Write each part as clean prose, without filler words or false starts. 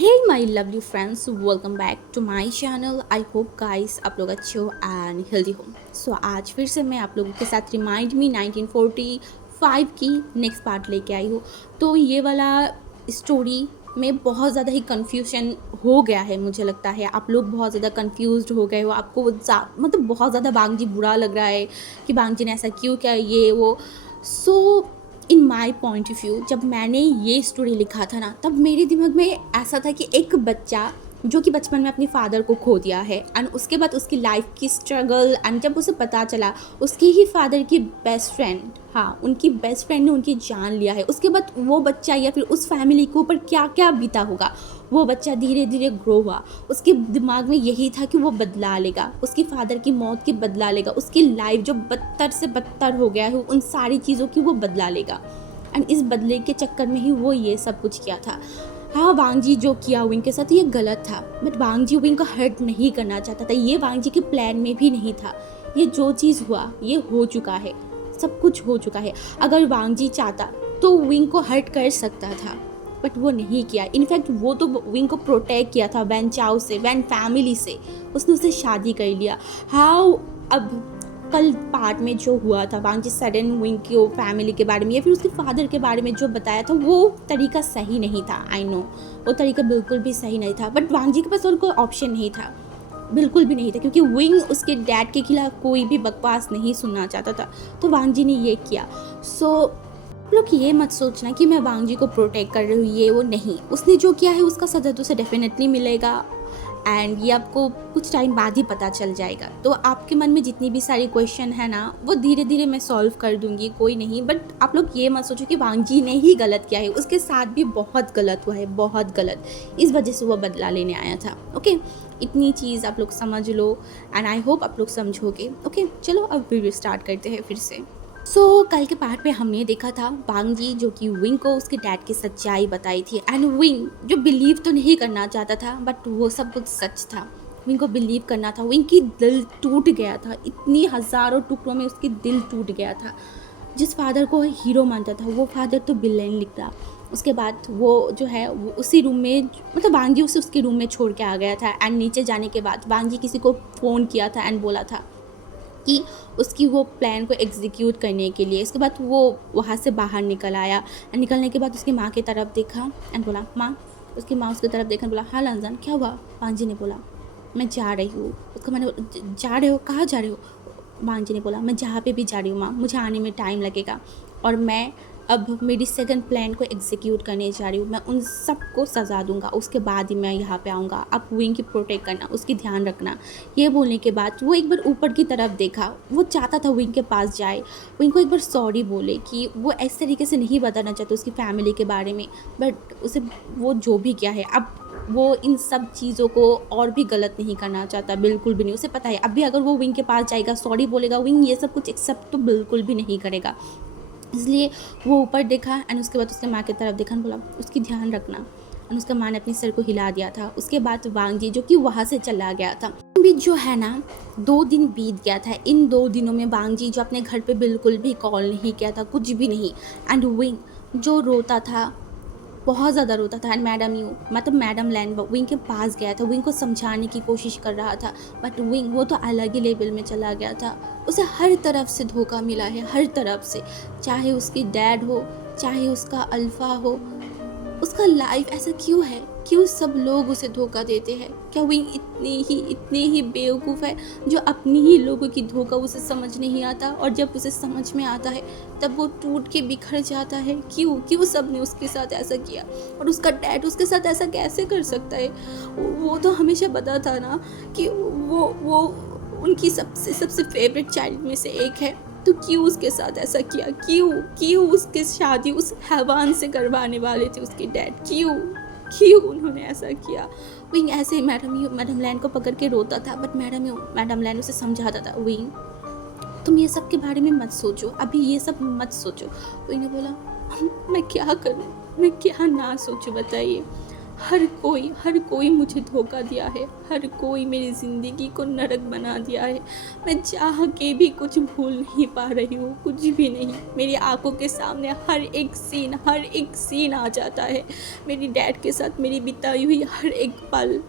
Hey my lovely friends, welcome back to my channel. I hope guys आप लोग अच्छे हो एंड हेल्दी हो। सो आज फिर से मैं आप लोगों के साथ रिमाइंड मी 1945 की नेक्स्ट पार्ट लेके आई हूँ। तो ये वाला स्टोरी में बहुत ज़्यादा ही कन्फ्यूजन हो गया है। मुझे लगता है आप लोग बहुत ज़्यादा कन्फ्यूज्ड हो गए हो। आपको मतलब बहुत ज़्यादा बांगजी बुरा लग रहा है कि बांगजी ने ऐसा क्यों किया, ये वो। सो इन माई पॉइंट ऑफ व्यू, जब मैंने ये स्टोरी लिखा था ना, तब मेरे दिमाग में ऐसा था कि एक बच्चा जो कि बचपन में अपने फादर को खो दिया है एंड उसके बाद उसकी लाइफ की स्ट्रगल, एंड जब उसे पता चला उसके ही फादर की बेस्ट फ्रेंड, हाँ उनकी बेस्ट फ्रेंड ने उनकी जान लिया है, उसके बाद वो बच्चा या फिर उस फैमिली के ऊपर क्या क्या बीता होगा। वो बच्चा धीरे धीरे ग्रो हुआ, उसके दिमाग में यही था कि वो बदला लेगा, उसकी फादर की मौत की बदला लेगा, उसकी लाइफ जो बदतर से बदतर हो गया है उन सारी चीज़ों की वो बदला लेगा। एंड इस बदले के चक्कर में ही वो ये सब कुछ किया था। हाँ, वांगजी जो किया विंग के साथ ये गलत था, बट वांगजी विंग को हर्ट नहीं करना चाहता था। ये वांगजी के प्लान में भी नहीं था। ये जो चीज़ हुआ ये हो चुका है, सब कुछ हो चुका है। अगर वांगजी चाहता तो विंग को हर्ट कर सकता था, बट वो नहीं किया। इनफैक्ट वो तो विंग को प्रोटेक्ट किया था वैन चाओ से, वैन फैमिली से। उसने उससे शादी कर लिया। हाउ अब कल पार्ट में जो हुआ था वांगजी सडन विंग की फैमिली के बारे में या फिर उसके फादर के बारे में जो बताया था, वो तरीका सही नहीं था। आई नो वो तरीका बिल्कुल भी सही नहीं था, बट वांगजी के पास और कोई ऑप्शन नहीं था, बिल्कुल भी नहीं था, क्योंकि विंग उसके डैड के खिलाफ कोई भी बकवास नहीं सुनना चाहता था। तो वांगजी ने ये किया। सो आप लोग ये मत सोचना कि मैं वांगजी को प्रोटेक्ट कर रही हूँ, ये वो नहीं। उसने जो किया है उसका सजा तो उसे डेफिनेटली मिलेगा, एंड ये आपको कुछ टाइम बाद ही पता चल जाएगा। तो आपके मन में जितनी भी सारी क्वेश्चन है ना, वो धीरे धीरे मैं सॉल्व कर दूंगी, कोई नहीं। बट आप लोग ये मत सोचो कि वांगजी ने ही गलत किया है, उसके साथ भी बहुत गलत हुआ है, बहुत गलत। इस वजह से वो बदला लेने आया था। ओके, इतनी चीज़ आप लोग समझ लो एंड आई होप आप लोग समझोगे। ओके चलो अब वीडियो स्टार्ट करते हैं फिर से। कल के पार्ट में हमने देखा था वांगजी जो कि विंग को उसके डैड की सच्चाई बताई थी, एंड विंग जो बिलीव तो नहीं करना चाहता था, बट वो सब कुछ सच था। विंग को बिलीव करना था। विंग की दिल टूट गया था, इतनी हज़ारों टुकड़ों में उसकी दिल टूट गया था। जिस फादर को हीरो मानता था वो फादर तो विलेन निकला। उसके बाद वो जो है वो उसी रूम में, मतलब वांगजी उसे उसके रूम में छोड़ के आ गया था। एंड नीचे जाने के बाद वांगजी किसी को फ़ोन किया था एंड बोला था कि उसकी वो प्लान को एग्जीक्यूट करने के लिए। इसके बाद वो वहाँ से बाहर निकल आया। निकलने के बाद उसकी माँ की तरफ देखा एंड बोला माँ। उसकी माँ उसकी तरफ देखा, बोला हाँ लंजन क्या हुआ। वांगजी ने बोला मैं जा रही हूँ। उसका मैंने जा रहे हो, कहाँ जा रहे हो। वांगजी ने बोला मैं जहाँ पे भी जा रही हूँ माँ, मुझे आने में टाइम लगेगा और मैं अब मेरी सेकंड प्लान को एग्जीक्यूट करने जा रही हूँ। मैं उन सबको सज़ा दूंगा, उसके बाद ही मैं यहाँ पे आऊँगा। आप विंग की प्रोटेक्ट करना, उसकी ध्यान रखना। ये बोलने के बाद वो एक बार ऊपर की तरफ देखा। वो चाहता था विंग के पास जाए, विंग को एक बार सॉरी बोले कि वो इस तरीके से नहीं बताना चाहता उसकी फैमिली के बारे में, बट उसे वो जो भी किया है अब वो इन सब चीज़ों को और भी गलत नहीं करना चाहता, बिल्कुल भी नहीं। उसे पता है अभी अगर वो विंग के पास जाएगा, सॉरी बोलेगा, विंग ये सब कुछ एक्सेप्ट तो बिल्कुल भी नहीं करेगा। इसलिए वो ऊपर देखा एंड उसके बाद उसके माँ की तरफ देखा, बोला उसकी ध्यान रखना। एंड उसका माँ ने अपने सिर को हिला दिया था। उसके बाद वांगजी जो कि वहाँ से चला गया था। भी जो है ना 2 दिन बीत गया था। इन 2 दिनों में वांगजी जो अपने घर पे बिल्कुल भी कॉल नहीं किया था, कुछ भी नहीं। एंड विंग जो रोता था, बहुत ज़्यादा रोता था। एंड मैडम लैन विंग के पास गया था, विंग को समझाने की कोशिश कर रहा था, बट विंग वो तो अलग ही लेवल में चला गया था। उसे हर तरफ से धोखा मिला है, हर तरफ से, चाहे उसकी डैड हो, चाहे उसका अल्फ़ा हो। उसका लाइफ ऐसा क्यों है, क्यों सब लोग उसे धोखा देते हैं। क्या विंग इतनी ही बेवकूफ़ है जो अपनी ही लोगों की धोखा उसे समझ नहीं आता, और जब उसे समझ में आता है तब वो टूट के बिखर जाता है। क्यों सब ने उसके साथ ऐसा किया, और उसका डैड उसके साथ ऐसा कैसे कर सकता है। वो तो हमेशा पता था ना कि वो उनकी सबसे फेवरेट चाइल्ड में से एक है, तो क्यों उसके साथ ऐसा किया। क्यों उसके शादी उस हैवान से करवाने वाले थे उसके डैड, क्यों उन्होंने ऐसा किया। विंग ऐसे ही मैडम लैन को पकड़ के रोता था, बट मैडम लैन उसे समझाता था, विंग तुम ये सब के बारे में मत सोचो, अभी ये सब मत सोचो। विंग ने बोला मैं क्या करूँ, मैं क्या ना सोचूं बताइए। हर कोई मुझे धोखा दिया है, हर कोई मेरी ज़िंदगी को नरक बना दिया है। मैं चाह के भी कुछ भूल नहीं पा रही हूँ, कुछ भी नहीं। मेरी आँखों के सामने हर एक सीन आ जाता है। मेरी डैड के साथ मेरी बिताई हुई हर एक पल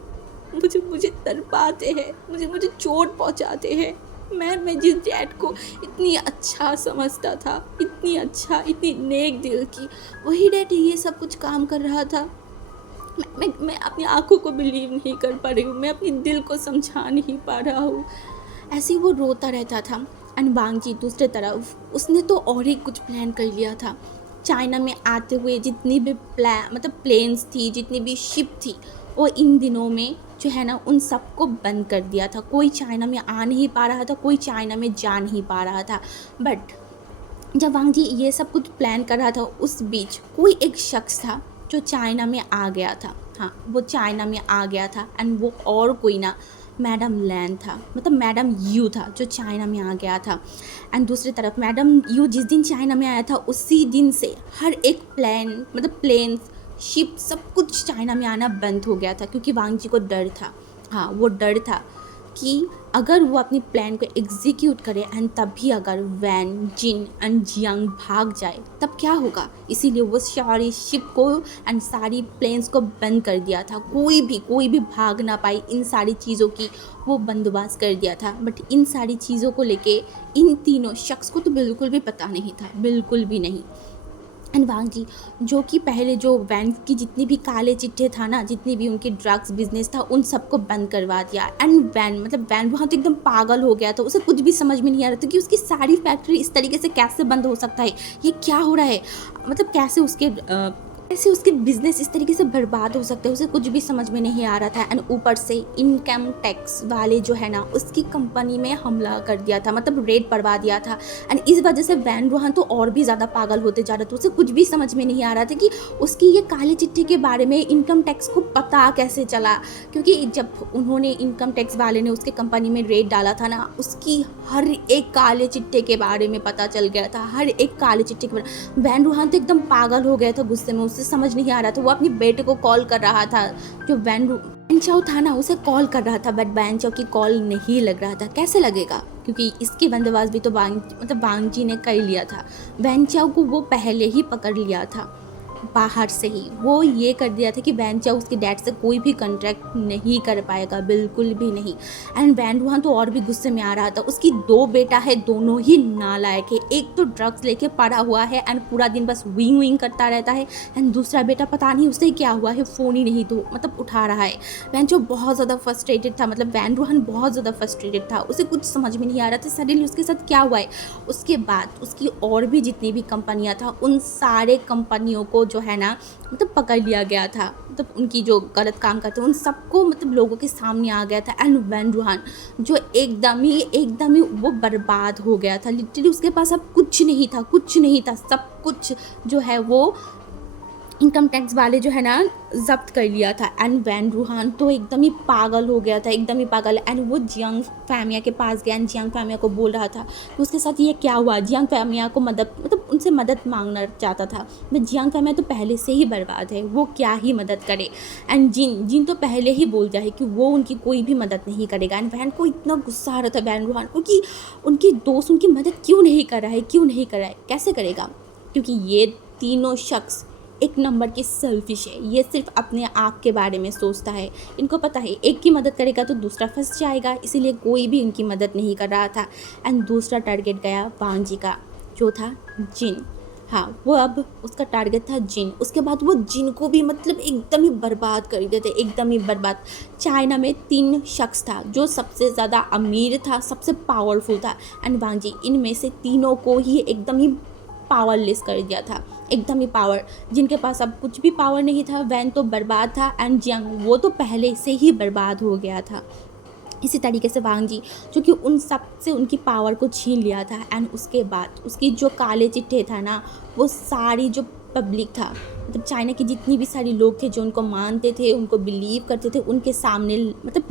मुझे मुझे तड़पाते हैं, मुझे चोट पहुँचाते हैं। मैं जिस डैड को इतनी अच्छा समझता था, इतनी अच्छा, इतनी नेक दिल की, वही डैड ये सब कुछ काम कर रहा था। मैं अपनी आँखों को बिलीव नहीं कर पा रही हूँ, मैं अपने दिल को समझा नहीं पा रहा हूँ। ऐसे ही वो रोता रहता था। एंड बांगजी दूसरे तरफ उसने तो और ही कुछ प्लान कर लिया था। चाइना में आते हुए जितनी भी प्लेन्स थी, जितनी भी शिप थी, वो इन दिनों में जो है ना उन सबको बंद कर दिया था। कोई चाइना में आ नहीं पा रहा था, कोई चाइना में जा नहीं पा रहा था। बट जब वांग जी ये सब कुछ प्लान कर रहा था, उस बीच कोई एक शख्स था जो चाइना में आ गया था। हाँ, वो चाइना में आ गया था एंड वो और कोई ना मैडम लैन था, मैडम यू था जो चाइना में आ गया था। एंड दूसरी तरफ मैडम यू जिस दिन चाइना में आया था, उसी दिन से हर एक प्लेन्स, शिप, सब कुछ चाइना में आना बंद हो गया था, क्योंकि वांग जी को डर था। हाँ, वो डर था कि अगर वो अपनी प्लान को एग्जीक्यूट करे एंड तभी अगर वैन, जिन एंड जियांग भाग जाए तब क्या होगा। इसीलिए वो सारी शिप को एंड सारी प्लेन्स को बंद कर दिया था। कोई भी भाग ना पाए, इन सारी चीज़ों की वो बंदोबस्त कर दिया था। बट इन सारी चीज़ों को लेके इन तीनों शख्स को तो बिल्कुल भी पता नहीं था, बिल्कुल भी नहीं। एंड वांग जी जो कि पहले जो वैन की जितनी भी काले चिट्ठे था ना, जितनी भी उनकी ड्रग्स बिजनेस था, उन सबको बंद करवा दिया। एंड वैन वहाँ तो एकदम पागल हो गया था। उसे कुछ भी समझ में नहीं आ रहा था कि उसकी सारी फैक्ट्री इस तरीके से कैसे बंद हो सकता है, ये क्या हो रहा है, कैसे उसके बिजनेस इस तरीके से बर्बाद हो सकते हैं। उसे कुछ भी समझ में नहीं आ रहा था। एंड ऊपर से इनकम टैक्स वाले जो है ना उसकी कंपनी में हमला कर दिया था, रेड पड़वा दिया था। एंड इस वजह से वैन रोहन तो और भी ज़्यादा पागल होते जा रहा था। उसे कुछ भी समझ में नहीं आ रहा था कि उसकी ये काले चिट्ठी के बारे में इनकम टैक्स को पता कैसे चला, क्योंकि जब उन्होंने इनकम टैक्स वाले ने उसके कंपनी में रेड डाला था ना, उसकी हर एक काले चिट्ठे के बारे में पता चल गया था, हर एक काले चिट्ठे के बारे। वैन रोहन तो एकदम पागल हो गया था गुस्से में, समझ नहीं आ रहा था। वो अपने बेटे को कॉल कर रहा था, जो वैन चाओ था ना उसे कॉल कर रहा था, बट वैन चाओ की कॉल नहीं लग रहा था। कैसे लगेगा, क्योंकि इसकी बंदोबस्त भी तो वांग जी ने कर लिया था। वैन चाओ को वो पहले ही पकड़ लिया था बाहर से ही। वो ये कर दिया था कि वैन चाओ उसके डैड से कोई भी कॉन्ट्रैक्ट नहीं कर पाएगा, बिल्कुल भी नहीं। एंड वैन रुहान तो और भी गुस्से में आ रहा था। उसकी 2 बेटा है, दोनों ही नालायक है। एक तो ड्रग्स लेके पड़ा हुआ है एंड पूरा दिन बस विंग विंग करता रहता है। एंड दूसरा बेटा पता नहीं उसे क्या हुआ है, फ़ोन ही नहीं तो उठा रहा है। वैन चाओ बहुत ज़्यादा फ्रस्ट्रेटेड था, वैन रुहान बहुत ज़्यादा फ्रस्ट्रेटेड था। उसे कुछ समझ में नहीं आ रहा था सडनली उसके साथ क्या हुआ है। उसके बाद उसकी और भी जितनी भी कंपनियाँ था, उन सारे कंपनियों को जो है ना पकड़ लिया गया था। उनकी जो गलत काम करते उन सबको लोगों के सामने आ गया था। एंड वैन रुहान जो एकदम ही वो बर्बाद हो गया था। लिटरली उसके पास अब कुछ नहीं था। सब कुछ जो है वो इनकम टैक्स वाले जो है ना जब्त कर लिया था। एंड वैन रुहान तो एकदम ही पागल हो गया था, एकदम ही पागल। एंड वो जियांग फैमिया के पास गया एंड जियांग फैमिया को बोल रहा था कि उसके साथ ये क्या हुआ। जियांग फैमिया को उनसे मदद मांगना चाहता था। जियांग फैमिया तो पहले से ही बर्बाद है, वो क्या ही मदद करे। एंड जिन तो पहले ही बोल दिया है कि वो उनकी कोई भी मदद नहीं करेगा। एंड वैन को इतना गुस्सा आ रहा था वैन रुहान को कि उनके दोस्त उनकी मदद क्यों नहीं कर रहा है, कैसे करेगा, क्योंकि ये तीनों शख्स एक नंबर की सेल्फिश है। ये सिर्फ अपने आप के बारे में सोचता है। इनको पता है एक की मदद करेगा तो दूसरा फंस जाएगा, इसीलिए कोई भी उनकी मदद नहीं कर रहा था। एंड दूसरा टारगेट गया वांग जी का, जो था जिन। हाँ, वो अब उसका टारगेट था जिन। उसके बाद वो जिन को भी एकदम ही बर्बाद कर देते, एकदम ही बर्बाद। चाइना में 3 शख्स था जो सबसे ज़्यादा अमीर था, सबसे पावरफुल था। एंड वांग जी इनमें से तीनों को ही एकदम ही पावरलेस कर दिया था, एकदम ही पावर। जिनके पास अब कुछ भी पावर नहीं था। वैन तो बर्बाद था एंड जियांग वो तो पहले से ही बर्बाद हो गया था। इसी तरीके से वांग जी जो कि उन सब से उनकी पावर को छीन लिया था। एंड उसके बाद उसकी जो काले चिट्ठे था ना, वो सारी जो पब्लिक था, चाइना की जितनी भी सारी लोग थे जो उनको मानते थे, उनको बिलीव करते थे, उनके सामने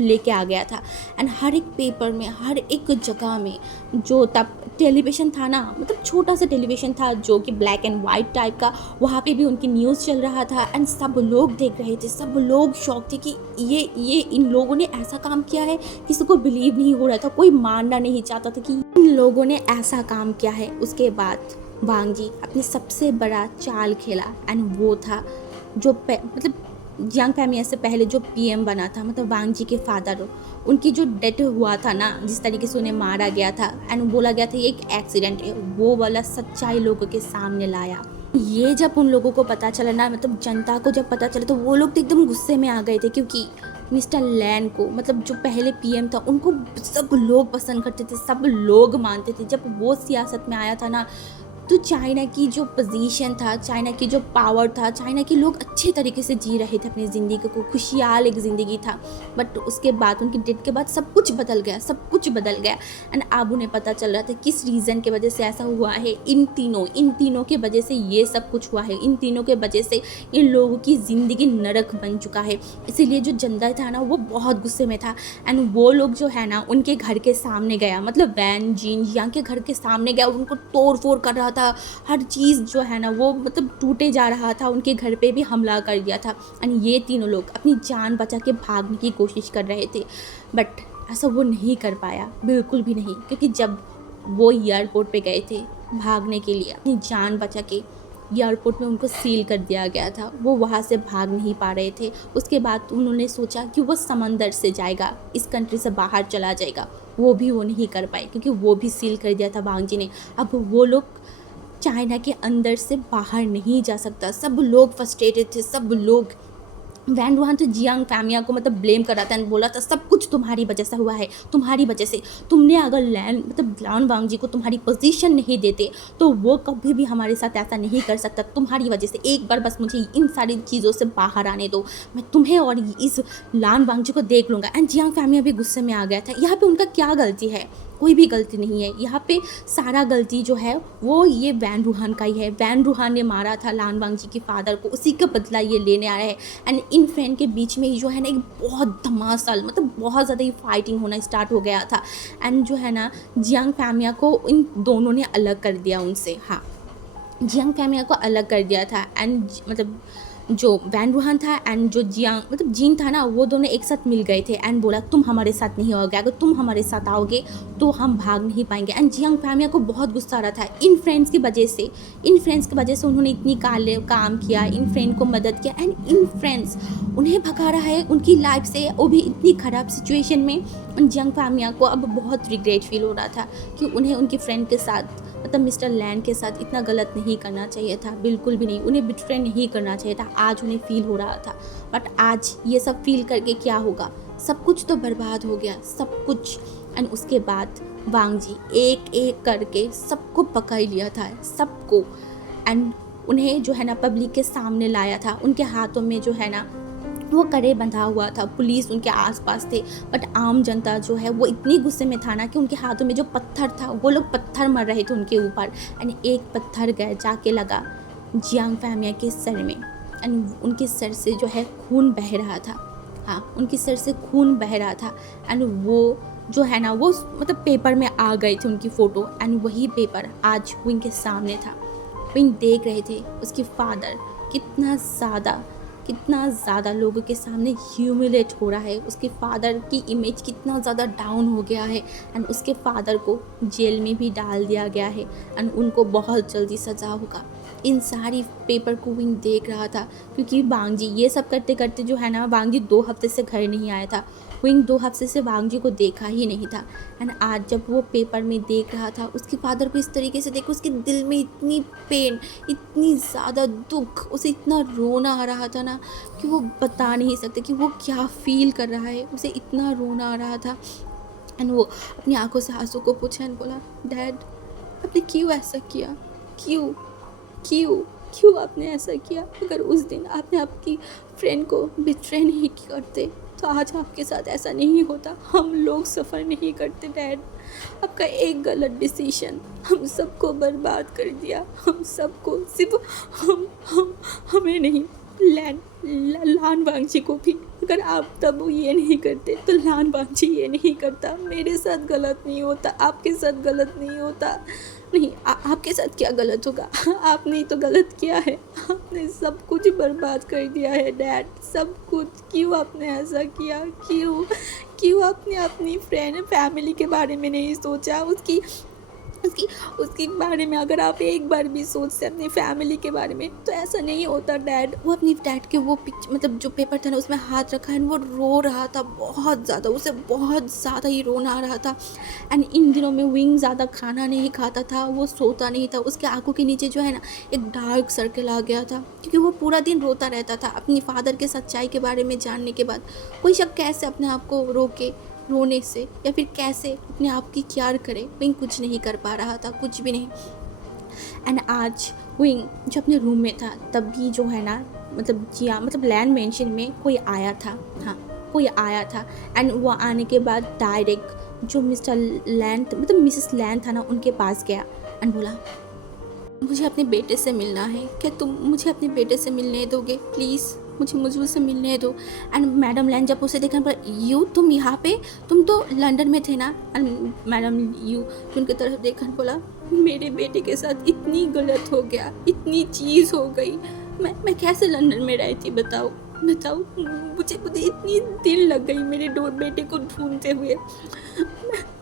लेके आ गया था। एंड हर एक पेपर में, हर एक जगह में जो तब टेलीविज़न था ना, मतलब छोटा सा टेलीविज़न था जो कि ब्लैक एंड वाइट टाइप का, वहाँ पे भी उनकी न्यूज़ चल रहा था एंड सब लोग देख रहे थे, सब लोग शॉक थे कि ये इन लोगों ने ऐसा काम किया है। किसी को बिलीव नहीं हो रहा था, कोई मानना नहीं चाहता था कि इन लोगों ने ऐसा काम किया है। उसके बाद वांग जी अपने सबसे बड़ा चाल खेला एंड वो था जो मतलब जियांग फैमिया से पहले जो पीएम बना था, मतलब वांग जी के फादर, उनकी जो डेथ हुआ था ना, जिस तरीके से उन्हें मारा गया था एंड बोला गया था ये एक एक्सीडेंट है, वो वाला सच्चाई लोगों के सामने लाया। ये जब उन लोगों को पता चला ना, मतलब जनता को जब पता चला, तो वो लोग तो एकदम गुस्से में आ गए थे, क्योंकि मिस्टर लैन को, मतलब जो पहले पीएम था, उनको सब लोग पसंद करते थे, सब लोग मानते थे। जब वो सियासत में आया था ना, तो चाइना की जो पोजीशन था, चाइना की जो पावर था, चाइना के लोग अच्छे तरीके से जी रहे थे अपनी ज़िंदगी को, खुशहाल एक ज़िंदगी था। बट उसके बाद, उनकी डेथ के बाद सब कुछ बदल गया, सब कुछ बदल गया। एंड अब उन्हें पता चल रहा था किस रीज़न के वजह से ऐसा हुआ है। इन तीनों के वजह से ये सब कुछ हुआ है। इन तीनों के वजह से इन लोगों की ज़िंदगी नरक बन चुका है। इसीलिए जो जनता था ना, वो बहुत गुस्से में था एंड वो लोग जो है ना, उनके घर के सामने गया, मतलब वैन जीन यहाँ के घर के सामने गया, उनको तोड़ फोड़ कर रहा था। हर चीज़ जो है ना, वो मतलब टूटे जा रहा था। उनके घर पे भी हमला कर दिया था एंड ये तीनों लोग अपनी जान बचा के भागने की कोशिश कर रहे थे। बट ऐसा वो नहीं कर पाया, बिल्कुल भी नहीं, क्योंकि जब वो एयरपोर्ट पे गए थे भागने के लिए, अपनी जान बचा के, एयरपोर्ट में उनको सील कर दिया गया था। वो वहाँ से भाग नहीं पा रहे थे। उसके बाद उन्होंने सोचा कि वो समंदर से जाएगा, इस कंट्री से बाहर चला जाएगा। वो भी वो नहीं कर पाए, क्योंकि वो भी सील कर दिया था वांग जी ने। अब वो लोग चाइना के अंदर से बाहर नहीं जा सकता। सब लोग फ्रस्ट्रेटेड थे, सब लोग। वैन वहाँ तो जियांग फैमिया को मतलब ब्लेम कर रहा था एंड बोला था सब कुछ तुम्हारी वजह से हुआ है, तुम्हारी वजह से। तुमने अगर लान वांग जी को तुम्हारी पोजीशन नहीं देते, तो वो कभी भी हमारे साथ ऐसा नहीं कर सकता। तुम्हारी वजह से, एक बार बस मुझे इन सारी चीज़ों से बाहर आने दो, मैं तुम्हें और इस लान वांग जी को देख लूँगा। एंड जियांग फैमिया भी गुस्से में आ गया था। यहाँ पे उनका क्या गलती है? कोई भी गलती नहीं है यहाँ पे। सारा गलती जो है वो ये वैन रूहान का ही है। वैन रूहान ने मारा था लान वांग जी के फादर को, उसी का बदला ये लेने आया है। एंड इन फ्रेंड के बीच में जो है ना, एक बहुत धमासल, मतलब बहुत ज़्यादा ही फाइटिंग होना स्टार्ट हो गया था। एंड जो है ना, जियांग फैमिया को इन दोनों ने अलग कर दिया उनसे। हाँ, जियांग फैमिया को अलग कर दिया था। एंड मतलब जो वैन रूहान था एंड जो जियांग मतलब जीन था ना, वो दोनों एक साथ मिल गए थे एंड बोला तुम हमारे साथ नहीं आओगे, अगर तुम हमारे साथ आओगे तो हम भाग नहीं पाएंगे। एंड जियांग फैमिया को बहुत गुस्सा आ रहा था इन फ्रेंड्स की वजह से। उन्होंने इतनी काम किया, इन फ्रेंड को मदद किया एंड इन फ्रेंड्स उन्हें भगा रहा है उनकी लाइफ से, वो भी इतनी ख़राब सिचुएशन में। जियांग फैमिया को अब बहुत रिग्रेट फील हो रहा था कि उन्हें उनकी फ्रेंड के साथ, मतलब मिस्टर लैन के साथ इतना गलत नहीं करना चाहिए था, बिल्कुल भी नहीं। उन्हें बिट्रे नहीं करना चाहिए था। आज उन्हें फील हो रहा था, बट आज ये सब फील करके क्या होगा? सब कुछ तो बर्बाद हो गया, सब कुछ। एंड उसके बाद वांग जी एक एक करके सबको पकड़ लिया था, सबको। एंड उन्हें जो है ना पब्लिक के सामने लाया था। उनके हाथों में जो है ना वो कड़े बंधा हुआ था, पुलिस उनके आसपास थे। बट आम जनता जो है वो इतनी गुस्से में था ना कि उनके हाथों में जो पत्थर था, वो लोग पत्थर मार रहे थे उनके ऊपर। एंड एक पत्थर गए जाके लगा जियांग फैमिया के सर में एंड उनके सर से जो है खून बह रहा था। हाँ, उनके सर से खून बह रहा था। एंड वो जो है ना, वो मतलब पेपर में आ गए थे उनकी फ़ोटो। एंड वही पेपर आज विंग के सामने था। विंग देख रहे थे उसके फादर कितना ज़्यादा लोगों के सामने ह्यूमिलेट हो रहा है। उसके फादर की इमेज कितना ज़्यादा डाउन हो गया है। एंड उसके फादर को जेल में भी डाल दिया गया है एंड उनको बहुत जल्दी सज़ा होगा। इन सारी पेपर को विंग देख रहा था, क्योंकि वांग जी ये सब करते करते जो है ना, वांग जी 2 हफ्ते से घर नहीं आया था। विंग 2 हफ्ते से वांग जी को देखा ही नहीं था। एंड आज जब वो पेपर में देख रहा था उसके फादर को इस तरीके से देखो, उसके दिल में इतनी पेन, इतनी ज़्यादा दुख, उसे इतना रोना आ रहा था ना कि वो बता नहीं सकते कि वो क्या फ़ील कर रहा है। उसे इतना रोना आ रहा था। एंड वो अपनी आंखों से आंसू को पोंछा एंड बोला, डैड आपने क्यों ऐसा किया? क्यों क्यों क्यों आपने ऐसा किया? अगर उस दिन आपने आपकी फ्रेंड को बिट्रे नहीं करते तो आज आपके साथ ऐसा नहीं होता, हम लोग सफ़र नहीं करते डैड। आपका एक गलत डिसीजन हम सबको बर्बाद कर दिया, हम सबको, सिर्फ हमें नहीं, लान वांग जी को भी। अगर आप तब ये नहीं करते तो लान बांझी ये नहीं करता, मेरे साथ गलत नहीं होता, आपके साथ गलत नहीं होता। नहीं, आपके साथ क्या गलत होगा? आपने ही तो गलत किया है, आपने सब कुछ बर्बाद कर दिया है डैड, सब कुछ। क्यों आपने ऐसा किया? क्यों? क्यों आपने अपनी फ्रेंड फैमिली के बारे में नहीं सोचा? उसकी उसकी उसके बारे में अगर आप एक बार भी सोचते अपनी फैमिली के बारे में तो ऐसा नहीं होता डैड। वो अपनी डैड के वो मतलब जो पेपर था ना उसमें हाथ रखा है, वो रो रहा था बहुत ज़्यादा, उसे बहुत ज़्यादा ही रोना आ रहा था। एंड इन दिनों में विंग ज़्यादा खाना नहीं खाता था, वो सोता नहीं था, उसके आंखों के नीचे जो है ना एक डार्क सर्कल आ गया था, क्योंकि वो पूरा दिन रोता रहता था अपनी फादर के सच्चाई के बारे में जानने के बाद। कोई शक कैसे अपने आप को रोके रोने से, या फिर कैसे अपने आप की केयर करे। विंग कुछ नहीं कर पा रहा था, कुछ भी नहीं। एंड आज विंग जो अपने रूम में था तब भी जो है ना मतलब जिया मतलब लैंड मेंशन में कोई आया था। हाँ, कोई आया था। एंड वो आने के बाद डायरेक्ट जो मिस्टर लैंड मतलब मिसेस लैंड था ना उनके पास गया एंड बोला, मुझे अपने बेटे से मिलना है, क्या तुम मुझे अपने बेटे से मिलने दोगे प्लीज़? मुझे उससे मिलने दो। एंड मैडम लैन जब उसे देखा पर यू तुम यहाँ पे, तुम तो लंदन में थे ना? एंड मैडम यू उनकी तरफ देखा बोला, मेरे बेटे के साथ इतनी गलत हो गया, इतनी चीज़ हो गई, मैं कैसे लंदन में रहती बताओ? मुझे इतनी दिल लग गई मेरे बेटे को ढूंढते हुए।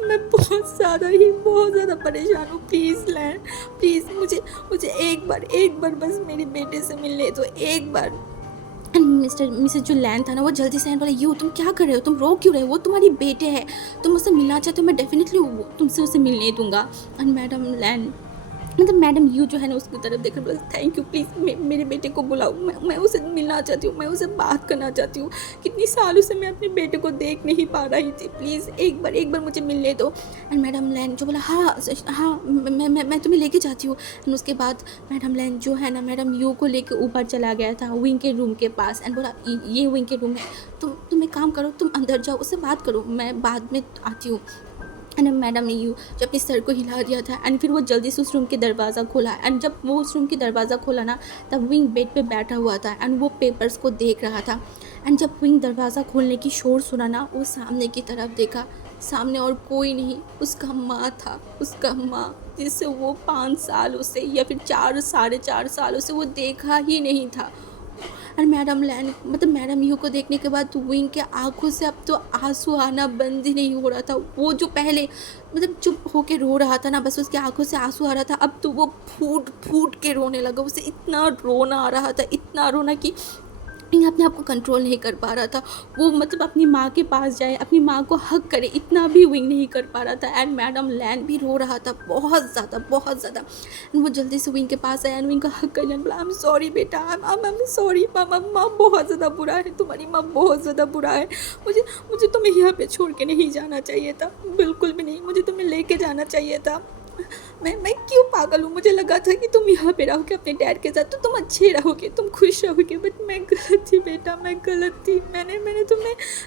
मैं बहुत ज़्यादा परेशान हूँ। प्लीज़ लैन, प्लीज़ मुझे एक बार बस मेरे बेटे से मिलने दो, एक बार। एंड मिसेज जो लैन था ना वो जल्दी से बोला, यू तुम क्या कर रहे हो? तुम रो क्यों रहे हो? वो तुम्हारी बेटे है, तुम उससे मिलना चाहते हो, मैं डेफिनेटली तुमसे उसे मिलने दूंगा। एंड मैडम लैन मतलब मैडम यू जो है ना उसकी तरफ देखकर बोला, थैंक यू प्लीज़ मेरे बेटे को बुलाओ, मैं उसे मिलना चाहती हूँ, मैं उसे बात करना चाहती हूँ। कितनी सालों से मैं अपने बेटे को देख नहीं पा रही थी, प्लीज़ एक बार मुझे मिलने दो। एंड मैडम लैन जो बोला, हाँ मैं तुम्हें लेके जाती हूँ। एंड उसके बाद मैडम लैन जो है ना मैडम यू को लेके ऊपर चला गया था विंग के रूम के पास एंड बोला, ये विंग के रूम है, तुम एक काम करो, तुम अंदर जाओ, उससे बात करो, मैं बाद में आती हूँ। एंड मैडम ने यू जब अपने सर को हिला दिया था एंड फिर वो जल्दी से उस रूम के दरवाज़ा खोला। एंड जब वो उस रूम के दरवाज़ा खोला ना तब विंग बेड पे बैठा हुआ था एंड वो पेपर्स को देख रहा था। एंड जब विंग दरवाज़ा खोलने की शोर सुना ना वो सामने की तरफ देखा, सामने और कोई नहीं, उसका माँ था, उसका माँ, जिससे वो 5 सालों से या फिर 4 साढ़े 4 सालों से वो देखा ही नहीं था। और मैडम लैन मतलब मैडम यू को देखने के बाद विंग के आंखों से अब तो आंसू आना बंद ही नहीं हो रहा था। वो जो पहले मतलब चुप होके रो रहा था ना, बस उसके आंखों से आंसू आ रहा था, अब तो वो फूट फूट के रोने लगा। उसे इतना रोना आ रहा था, इतना रोना कि विंग अपने आप को कंट्रोल नहीं कर पा रहा था। वो मतलब अपनी माँ के पास जाए, अपनी माँ को हक करे, इतना भी विंग नहीं कर पा रहा था। एंड मैडम लैन भी रो रहा था बहुत ज़्यादा। एंड वो जल्दी से विंग के पास आया एंड विंग का हक कर लिया, बोला, आई एम सॉरी बेटा, आई एम सॉरी मामा, माँ बहुत ज़्यादा बुरा है, तुम्हारी माँ बहुत ज़्यादा बुरा है। मुझे तुम्हें यहाँ पे छोड़ के नहीं जाना चाहिए था, बिल्कुल भी नहीं, मुझे तुम्हें लेके जाना चाहिए था। मैं क्यों पागल हूँ? मुझे लगा था कि तुम यहाँ पे रहोगे अपने डैड के साथ तो तुम अच्छे रहोगे, तुम खुश रहोगे, बट मैं गलत थी बेटा, मैं गलत थी। मैंने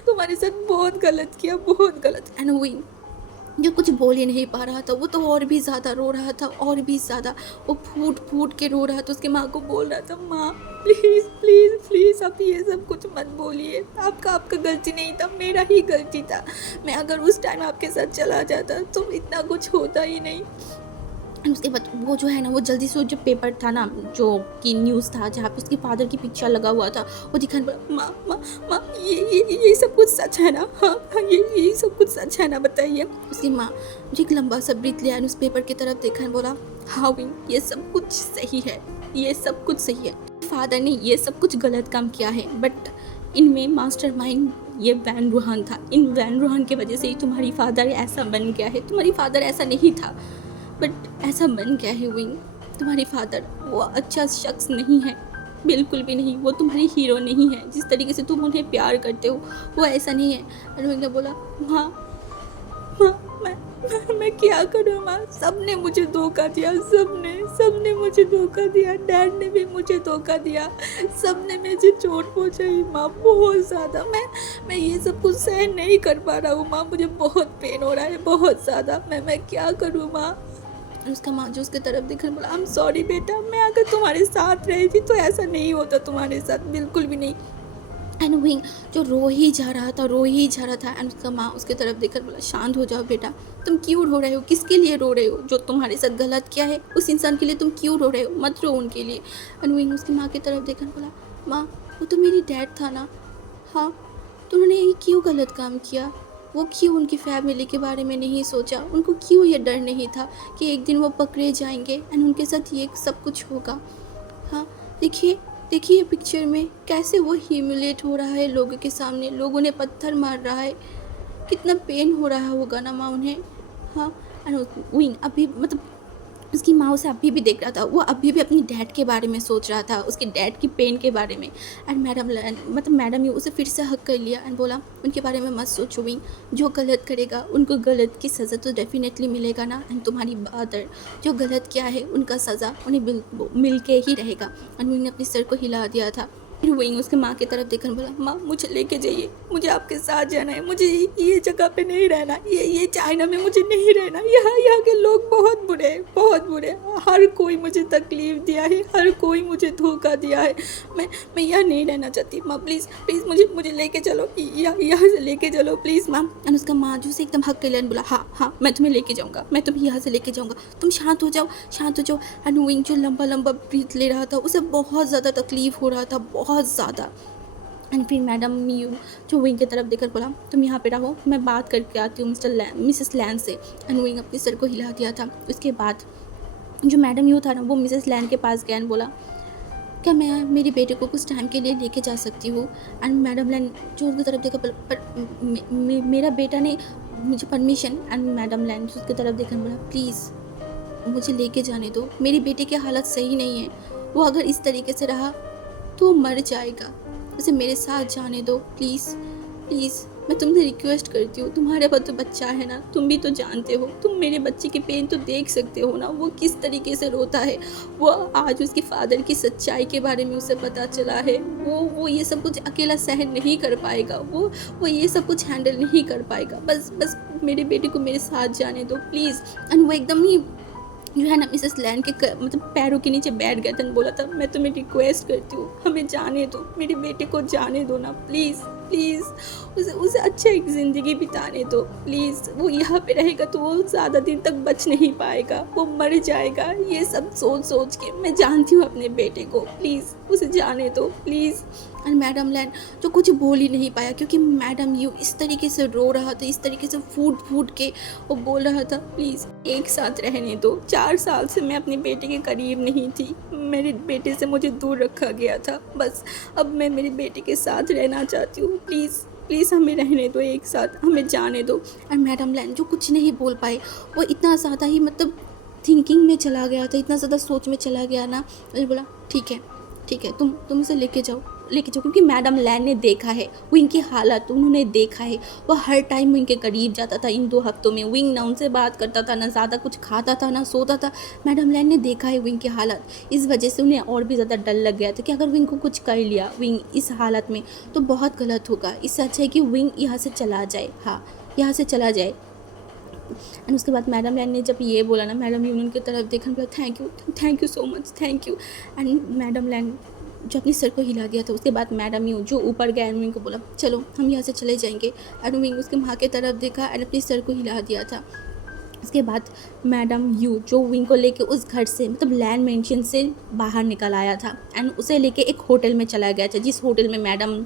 तुम्हारे साथ बहुत गलत किया, बहुत गलत। एंड विंग जो कुछ बोल ही नहीं पा रहा था, वो तो और भी ज़्यादा रो रहा था, और भी ज़्यादा वो फूट फूट के रो रहा था। उसके माँ को बोल रहा था, माँ प्लीज़ प्लीज़ प्लीज़ आप ये सब कुछ मत बोलिए, आपका गलती नहीं था, मेरा ही गलती था। मैं अगर उस टाइम आपके साथ चला जाता तो इतना कुछ होता ही नहीं। उसके बाद वो जो है ना वो जल्दी से जो पेपर था ना जो कि न्यूज़ था जहाँ पे उसके फादर की पिक्चर लगा हुआ था वो दिखाने बोला, माँ ये सब कुछ सच है ना? हाँ ये सब कुछ सच है ना, बताइए। उसकी माँ जो एक लंबा सा ब्रीथ लिया उस पेपर की तरफ देखा बोला, हाँ विंग ये सब कुछ सही है, ये सब कुछ सही है। फादर ने ये सब कुछ गलत काम किया है, बट इनमें मास्टरमाइंड ये वैन रूहान था। इन वैन रूहान की वजह से ही तुम्हारी फादर ऐसा बन गया है। तुम्हारी फादर ऐसा नहीं था बट ऐसा बन गया है विंग। तुम्हारी फादर वो अच्छा शख्स नहीं है, बिल्कुल भी नहीं। वो तुम्हारी हीरो नहीं है, जिस तरीके से तुम उन्हें प्यार करते हो वो ऐसा नहीं है। और विंग ने बोला, माँ मैं क्या करूँ माँ? सबने मुझे धोखा दिया, सबने मुझे धोखा दिया, डैड ने भी मुझे धोखा दिया, सबने मुझे चोट पहुँचाई माँ, बहुत ज़्यादा। मैं ये सब कुछ सहन नहीं कर पा रहा हूँ माँ, मुझे बहुत पेन हो रहा है, बहुत ज़्यादा। मैं क्या करूँ माँ? उसका माँ जो उसके तरफ देखकर बोला, आई एम सॉरी बेटा, मैं अगर तुम्हारे साथ रही थी तो ऐसा नहीं होता तुम्हारे साथ, बिल्कुल भी नहीं। एंड विंग जो रो ही जा रहा था। एंड उसका माँ उसकी तरफ देखकर बोला, शांत हो जाओ बेटा, तुम क्यों रो रहे हो, किसके लिए रो रहे हो, जो तुम्हारे साथ गलत किया है उस इंसान के लिए तुम क्यों रो रहे हो, मत रो उनके लिए। एंड विंग उसकी माँ की तरफ देखकर बोला, माँ वो तो मेरी डैड था ना। हाँ, तो उन्होंने ये क्यों गलत काम किया, वो क्यों उनकी फैमिली के बारे में नहीं सोचा, उनको क्यों ये डर नहीं था कि एक दिन वो पकड़े जाएंगे एंड उनके साथ ये सब कुछ होगा। हाँ, देखिए देखिए पिक्चर में कैसे वो ह्यूमिलेट हो रहा है लोगों के सामने, लोगों ने पत्थर मार रहा है, कितना पेन हो रहा होगा ना माँ उन्हें। हाँ, एंड विंग अभी मतलब उसकी माँ उसे अभी भी देख रहा था, वो अभी भी अपनी डैड के बारे में सोच रहा था, उसके डैड की पेन के बारे में। एंड मैडम यू उसे फिर से हक कर लिया एंड बोला, उनके बारे में मत सोचो विंग, जो गलत करेगा उनको गलत की सज़ा तो डेफिनेटली मिलेगा ना। एंड तुम्हारी मदर जो गलत किया है उनका सज़ा उन्हें मिल के ही रहेगा। एंड विंग ने अपने सर को हिला दिया था। फिर विंग उसके माँ की तरफ देखकर बोला, माँ मुझे लेके जाइए, मुझे आपके साथ जाना है, मुझे ये जगह पे नहीं रहना, ये चाइना में मुझे नहीं रहना, यहाँ के लोग बहुत बुरे हैं, बहुत बुरे हैं, हर कोई मुझे तकलीफ़ दिया है, हर कोई मुझे धोखा दिया है, मैं यहाँ नहीं रहना चाहती, माँ प्लीज़ प्लीज़ मुझे लेके चलो, यहाँ से लेके चलो प्लीज़ माँ। एंड उसका माँ जो से एकदम हक कर लिया, बोला, हाँ हाँ मैं तुम्हें लेके जाऊँगा, मैं तुम्हें यहाँ से लेके जाऊँगा, तुम शांत हो जाओ, शांत हो जाओ। एंड विंग जो लंबा लंबा ब्रीथ ले रहा था, उसे बहुत ज़्यादा तकलीफ़ हो रहा था, बहुत ज़्यादा। एंड फिर मैडम यू जो विंग की तरफ देखकर बोला, तुम यहाँ पे रहो, मैं बात करके आती हूँ मिसेस लैन से। एंड विंग अपने सर को हिला दिया था। उसके बाद जो मैडम यू था ना, वो मिसेस लैन के पास गया एंड बोला, क्या मैं मेरे बेटे को कुछ टाइम के लिए लेके जा सकती हूँ। एंड मैडम लैन जो उसकी तरफ देखा, पर मेरा बेटा ने मुझे परमिशन। एंड मैडम लैन उसकी तरफ देखकर बोला, प्लीज़ मुझे लेके जाने दो, मेरे बेटे की हालत सही नहीं है, वो अगर इस तरीके से रहा तो वो मर जाएगा, उसे मेरे साथ जाने दो प्लीज़ प्लीज़, मैं तुमसे रिक्वेस्ट करती हूँ, तुम्हारे पास तो बच्चा है ना, तुम भी तो जानते हो, तुम मेरे बच्चे की पेन तो देख सकते हो ना, वो किस तरीके से रोता है, वो आज उसके फादर की सच्चाई के बारे में उसे पता चला है, वो ये सब कुछ अकेला सहन नहीं कर पाएगा, वो ये सब कुछ हैंडल नहीं कर पाएगा, बस मेरे बेटे को मेरे साथ जाने दो प्लीज़। एंड वो एकदम ही जो है ना मिसेस लैन के मतलब पैरों के नीचे बैठ गया था, बोला था, मैं तुम्हें रिक्वेस्ट करती हूँ, हमें जाने दो, मेरे बेटे को जाने दो ना प्लीज़ प्लीज़, उसे अच्छा एक ज़िंदगी बिताने दो प्लीज़, वो यहाँ पे रहेगा तो वो ज़्यादा दिन तक बच नहीं पाएगा, वो मर जाएगा, ये सब सोच के मैं जानती हूँ अपने बेटे को, प्लीज़ उसे जाने दो प्लीज़। एंड मैडम लैन जो कुछ बोल ही नहीं पाया, क्योंकि मैडम यू इस तरीके से रो रहा था, इस तरीके से फूट के वो बोल रहा था, प्लीज़ एक साथ रहने दो, 4 साल से मैं अपने बेटे के करीब नहीं थी, मेरे बेटे से मुझे दूर रखा गया था, बस अब मैं मेरे बेटे के साथ रहना चाहती हूँ, प्लीज़ प्लीज़ हमें रहने दो एक साथ, हमें जाने दो। एंड मैडम लैन जो कुछ नहीं बोल पाए, वो इतना ज़्यादा ही मतलब थिंकिंग में चला गया था, इतना ज़्यादा सोच में चला गया ना, मैंने बोला ठीक है तुम उसे लेके जाओ, क्योंकि मैडम लैन ने देखा है विंग की हालत, उन्होंने देखा है, वो हर टाइम विंग के करीब जाता था इन 2 हफ्तों में, विंग ना उनसे बात करता था, ना ज़्यादा कुछ खाता था, ना सोता था, मैडम लैन ने देखा है विंग की हालत, इस वजह से उन्हें और भी ज़्यादा डर लग गया था कि अगर विंग को कुछ कर लिया विंग इस हालत में तो बहुत गलत होगा, इससे अच्छा है कि विंग यहाँ से चला जाए, हाँ यहाँ से चला जाए। एंड उसके बाद मैडम लैन ने जब ये बोला ना, मैडम यूनियन की तरफ देखा, बोला thank you so much, thank you. And madam लैन जो अपने सर को हिला दिया था, उसके बाद मैडम यू जो ऊपर गया एंड विंग को बोला, चलो हम यहाँ से चले जाएंगे। एंड विंग उसके माँ की तरफ देखा एंड अपने सर को हिला दिया था। उसके बाद मैडम यू जो विंग को लेके उस घर से मतलब लैंड मेंशन से बाहर निकल आया था एंड उसे लेके एक होटल में चला गया था, जिस होटल में मैडम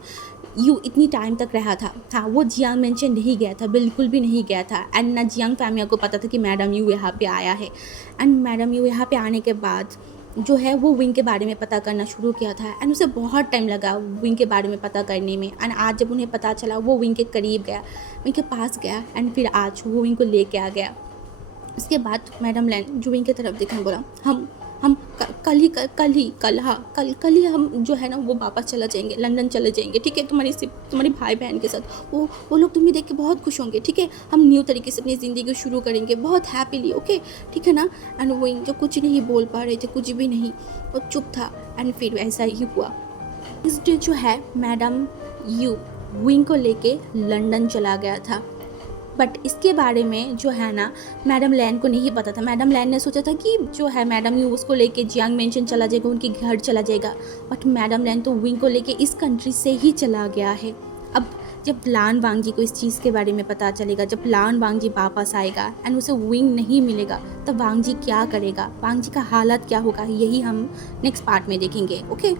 यू इतनी टाइम तक रहा था। हाँ, वो जियांग मेंशन नहीं गया था, बिल्कुल भी नहीं गया था। एंड ना जियांग फैमिली को पता था कि मैडम यू यहाँ पे आया है। एंड मैडम यू यहाँ पे आने के बाद जो है वो विंग के बारे में पता करना शुरू किया था एंड उसे बहुत टाइम लगा विंग के बारे में पता करने में। एंड आज जब उन्हें पता चला, वो विंग के करीब गया, विंग के पास गया एंड फिर आज वो विंग को लेके आ गया। उसके बाद मैडम लैन जो विंग की तरफ देखने बोला, हम कल ही हम जो है ना वो वापस चला जाएंगे, लंदन चले जाएंगे, ठीक है, तुम्हारी भाई बहन के साथ, वो लोग तुम्हें देख के बहुत खुश होंगे, ठीक है, हम न्यू तरीके से अपनी ज़िंदगी शुरू करेंगे बहुत हैप्पीली, ओके, ठीक है ना। एंड वो जो कुछ नहीं बोल पा रहे थे, कुछ भी नहीं, वो चुप था। एंड फिर ऐसा ही हुआ। इस डे जो है मैडम यू विंग को लेके लंदन चला गया था। बट इसके बारे में जो है ना मैडम लैन को नहीं पता था। मैडम लैन ने सोचा था कि जो है मैडम यू उसको लेके जियांग मेंशन चला जाएगा, उनके घर चला जाएगा, बट मैडम लैन तो विंग को लेके इस कंट्री से ही चला गया है। अब जब लान वांगजी को इस चीज़ के बारे में पता चलेगा, जब लान वांगजी वापस आएगा एंड उसे विंग नहीं मिलेगा, तब वांगजी क्या करेगा, वांगजी का हालत क्या होगा, यही हम नेक्स्ट पार्ट में देखेंगे। ओके।